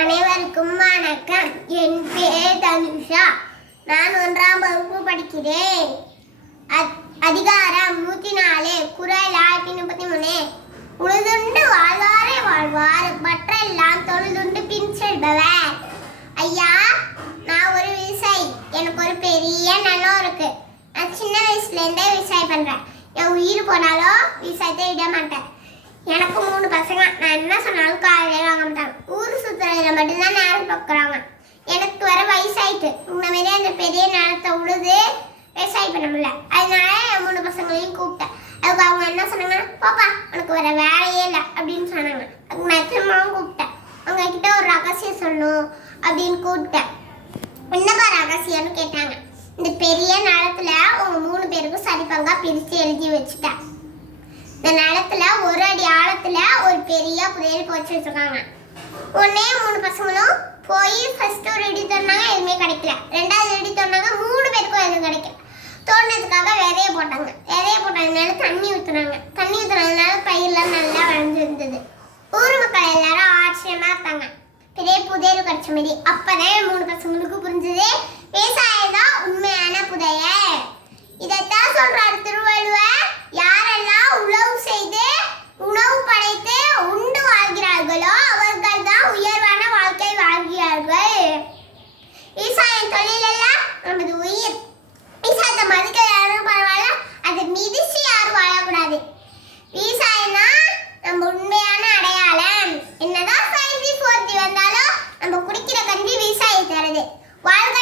அனைவருக்கும் வணக்கம். என் பேர் தனுஷா. நான் 1ஆம் வகுப்பு படிக்கிறேன். அதிகாரம் 104, குறள் 1033. உழுதுண்டு வாழ்வாரே வாழ்வார், மற்றெல்லாம் தொழுதுண்டு பின் செல்பவர். ஐயா, நான் ஒரு விவசாயி. எனக்கு ஒரு பெரிய நிலம் இருக்கு. நான் சின்ன வயசுல இருந்தே விவசாயம் பண்றேன். என் உயிர் போனாலும் விவசாயத்தை விட மாட்டேன். எனக்கு 3 பசங்க. நான் என்ன சொன்னாலும் காலையில வாங்க மாட்டாங்க. ஊர் சுற்றுறதுல மட்டும்தான் நேரம் பார்க்குறாங்க. எனக்கு வர வயசாயிட்டு இந்த மாதிரி அந்த பெரிய நேரத்தை உழுது விவசாயம் பண்ண முடியல. அதனால என் 3 பசங்களையும் கூப்பிட்டேன். அதுக்கு அவங்க என்ன சொன்னாங்க, பாப்பா உனக்கு வர வேலையே இல்லை அப்படின்னு சொன்னாங்க. அதுக்கு நான் திரும்பவும் கூப்பிட்டேன். அவங்க கிட்ட ஒரு ரகசியம் சொல்லணும் அப்படின்னு கூப்பிட்டேன். என்னப்பா ரகசியம்னு கேட்டாங்க. இந்த பெரிய நிலத்துல உங்க 3 பேருக்கும் சரிப்பங்கா பிரித்து எழுதி வச்சுட்டேன். இந்த நிலத்துல 1 அடி ஆழத்துல ஒரு பெரிய புதையல் போச்சு வச்சிருக்காங்க. உடனே 3 பசங்களும் போய் ஃபர்ஸ்ட் ஒரு அடி தோண்டினாங்க, எதுவுமே கிடைக்கல. 2வது அடி தோண்டினாங்க, 3 பேருக்கும் எதுவும் கிடைக்கல. தோண்டினதுக்காக விதைய போட்டதுனால தண்ணி ஊற்றுனதுனால பயிரெல்லாம் நல்லா வளர்ந்துருந்தது. ஊர் மக்கள் எல்லாரும் ஆச்சரியமா இருந்தாங்க. பெரிய புதையல் கிடைச்ச மாதிரி. அப்பதான் 3 பசங்களுக்கு புரிஞ்சது, விவசாயம் தான் உண்மையான புதையல். இதைத்தான் சொல்றாரு திருவள்ளுவர். யாரெல்லாம் உழவு செய்து உணவு படைத்து உண்டு வாழ்கிறார்களோ அவர்கள் தான் உயர்வான வாழ்க்கை வாழ்கிறார்கள். விவசாயம் தொழில் எல்லாம் நமது உயிர். விவசாயத்தை மதிக்க யாரும் பரவாயில்ல, அதை மிதிச்சு யாரும் வாழக்கூடாது. விவசாயம் தான் நம்ம உண்மையான அடையாளம். என்னதான் 5G 4G வந்தாலும் நம்ம குடிக்கிற கஞ்சி விவசாயி தருது. வாழ்க